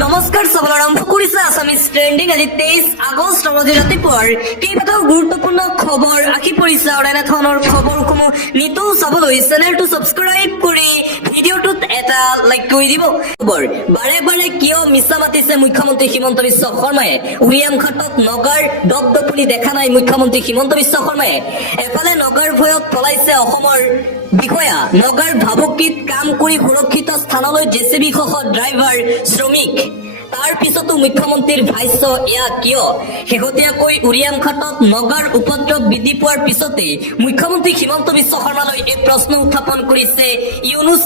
নমস্কাৰ চাবলৈ আৰম্ভ কৰিছে আছামিজ ট্ৰেণ্ডিং আজি 23 আগষ্ট আজি ৰাতিপুৱাৰ কেইবাটাও গুৰুত্বপূৰ্ণ খবৰ আহি পৰিছে আৰু এনেধৰণৰ খবৰসমূহ নিতৌ চাবলৈ চেনেলটো ছাবস্ক্ৰাইব কৰি ভিডিঅ'টোত এটা লাইক কৰি দিব। বাৰে বাৰে কিয় মিছা মাতিছে মুখ্যমন্ত্ৰী হিমন্ত বিশ্ব শৰ্মাই? উৰিয়াম ঘাটত নগাৰ দপদপনি দেখা নাই মুখ্যমন্ত্ৰী হিমন্ত বিশ্ব শৰ্মাই। এফালে নগাৰ ভয়ত পলাইছে অসমৰ বিষয়া, নগাৰ ভাবুকিত কাম কৰি সুৰক্ষিত স্থানলৈ জেচিবি সহ ড্ৰাইভাৰ শ্ৰমিক। তাৰ পিছতো মুখ্যমন্ত্ৰীৰ ভাষ্য এয়া কিয়? শেহতীয়াকৈ উৰিয়াম ঘাটত নগাৰ উপদ্ৰৱ বৃদ্ধি পোৱাৰ পিছতে মুখ্যমন্ত্ৰী হিমন্ত বিশ্ব শৰ্মালৈ এই প্ৰশ্ন উত্থাপন কৰিছে ইউনুছ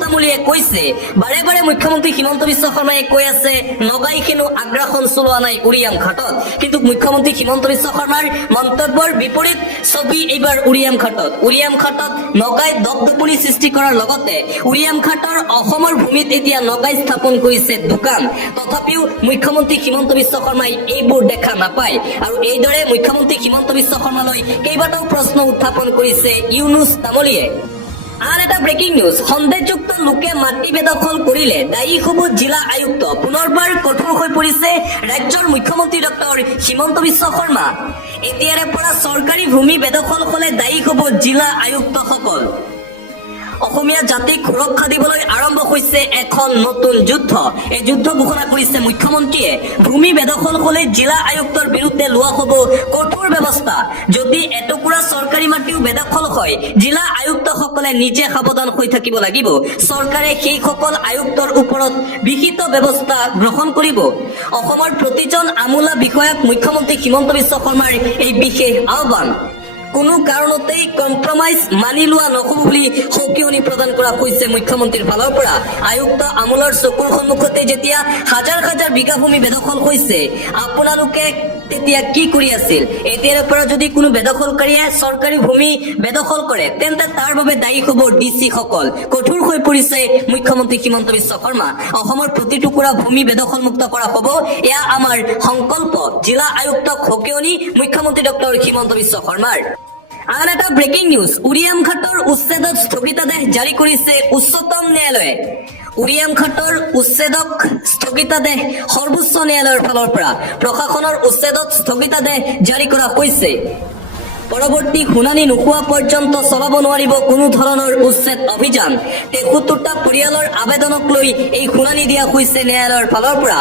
তামুলীয়ে কৈছে, বাৰে বাৰে মুখ্যমন্ত্ৰী হিমন্ত বিশ্ব শৰ্মাই কৈ আছে নগাই হেনো আগ্ৰাসন চলোৱা নাই উৰিয়াম ঘাটত, কিন্তু মুখ্যমন্ত্ৰী হিমন্ত বিশ্ব শৰ্মাৰ মন্তব্যৰ বিপৰীত ছবি এইবাৰ উৰিয়াম ঘাটত নগাই দপদপনি সৃষ্টি কৰাৰ লগতে উৰিয়াম ঘাটৰ অসমৰ ভূমিত এতিয়া নগাই স্থাপন কৰিছে দোকান। তথাপিও মুখ্যমন্ত্ৰী হিমন্ত বিশ্ব শৰ্মাই এইবোৰ দেখা নাপায় আৰু এইদৰে মুখ্যমন্ত্ৰী হিমন্ত বিশ্ব শৰ্মালৈ কেইবাটাও প্ৰশ্ন উত্থাপন কৰিছে ইউনুছ তামুলীয়ে। আন এটা ব্ৰেকিং নিউজ, সন্দেহযুক্ত লোকে মাটি বেদখল কৰিলে দায়ী হ'ব জিলা আয়ুক্ত। পুনৰবাৰ কঠোৰ হৈ পৰিছে ৰাজ্যৰ মুখ্যমন্ত্ৰী ডক্টৰ হিমন্ত বিশ্ব শৰ্মা। এতিয়াৰে পৰা চৰকাৰী ভূমি বেদখল হ'লে দায়ী হ'ব জিলা আয়ুক্তসকল। অসমীয়া জাতিক সুৰক্ষা দিবলৈ আৰম্ভ হৈছে এখন নতুন যুদ্ধ। এই যুদ্ধ ঘোষণা কৰিছে মুখ্যমন্ত্ৰীয়ে। ভূমি বেদখল হ'লে জিলা আয়ুক্তৰ বিৰুদ্ধে লোৱা হ'ব কঠোৰ ব্যৱস্থা। যদি এটুকুৰা চৰকাৰী মাটিও বেদখল হয়, জিলা আয়ুক্তসকলে নিজে সাৱধান হৈ থাকিব লাগিব। চৰকাৰে সেইসকল আয়ুক্তৰ ওপৰত বিহিত ব্যৱস্থা গ্ৰহণ কৰিব। অসমৰ প্ৰতিজন আমোলা বিষয়াক মুখ্যমন্ত্ৰী হিমন্ত বিশ্ব শৰ্মাৰ এই বিশেষ আহ্বান। কোনো কাৰণতেই কম্প্ৰমাইজ মানি লোৱা নহ'ব বুলি সকিয়নি প্ৰদান কৰা হৈছে মুখ্যমন্ত্ৰীৰ ফালৰ পৰা। আয়ুক্ত আমোলৰ চকুৰ সন্মুখতে যেতিয়া হাজাৰ হাজাৰ বিঘা ভূমি বেদখল হৈছে, আপোনালোকে তেতিয়া কি কৰি আছিল? এতিয়াৰ পৰা যদি কোনো বেদখলকাৰীয়ে চৰকাৰী ভূমি বেদখল কৰে, তেন্তে তাৰ বাবে দায়ী হ'ব ডিচি সকল। কঠোৰ হৈ পৰিছে মুখ্যমন্ত্ৰী হিমন্ত বিশ্ব শৰ্মা। অসমৰ প্ৰতিটুকুৰা ভূমি বেদখল মুক্ত কৰা হ'ব, এয়া আমাৰ সংকল্প। জিলা আয়ুক্তক সকিয়নি মুখ্যমন্ত্ৰী ডক্টৰ হিমন্ত বিশ্ব শৰ্মাৰ। আন এটা ব্ৰেকিং নিউজ, উৰিয়াম ঘাটৰ উচ্ছেদত স্থগিতাদেশ জাৰি কৰিছে উচ্চতম ন্যায়ালয়ে। উৰিয়াম ঘাটৰ উচ্ছেদক স্থগিতাদেশ সৰ্বোচ্চ ন্যায়ালয়ৰ ফালৰ পৰা প্ৰশাসনৰ উচ্ছেদত স্থগিতাদেশ জাৰি কৰা হৈছে। পৰৱৰ্তী শুনানি নোহোৱা পৰ্যন্ত চলাব নোৱাৰিব কোনো ধৰণৰ উচ্ছেদ অভিযান। ৭৩টা পৰিয়ালৰ আবেদনক লৈ এই শুনানি দিয়া হৈছে ন্যায়ালয়ৰ ফালৰ পৰা।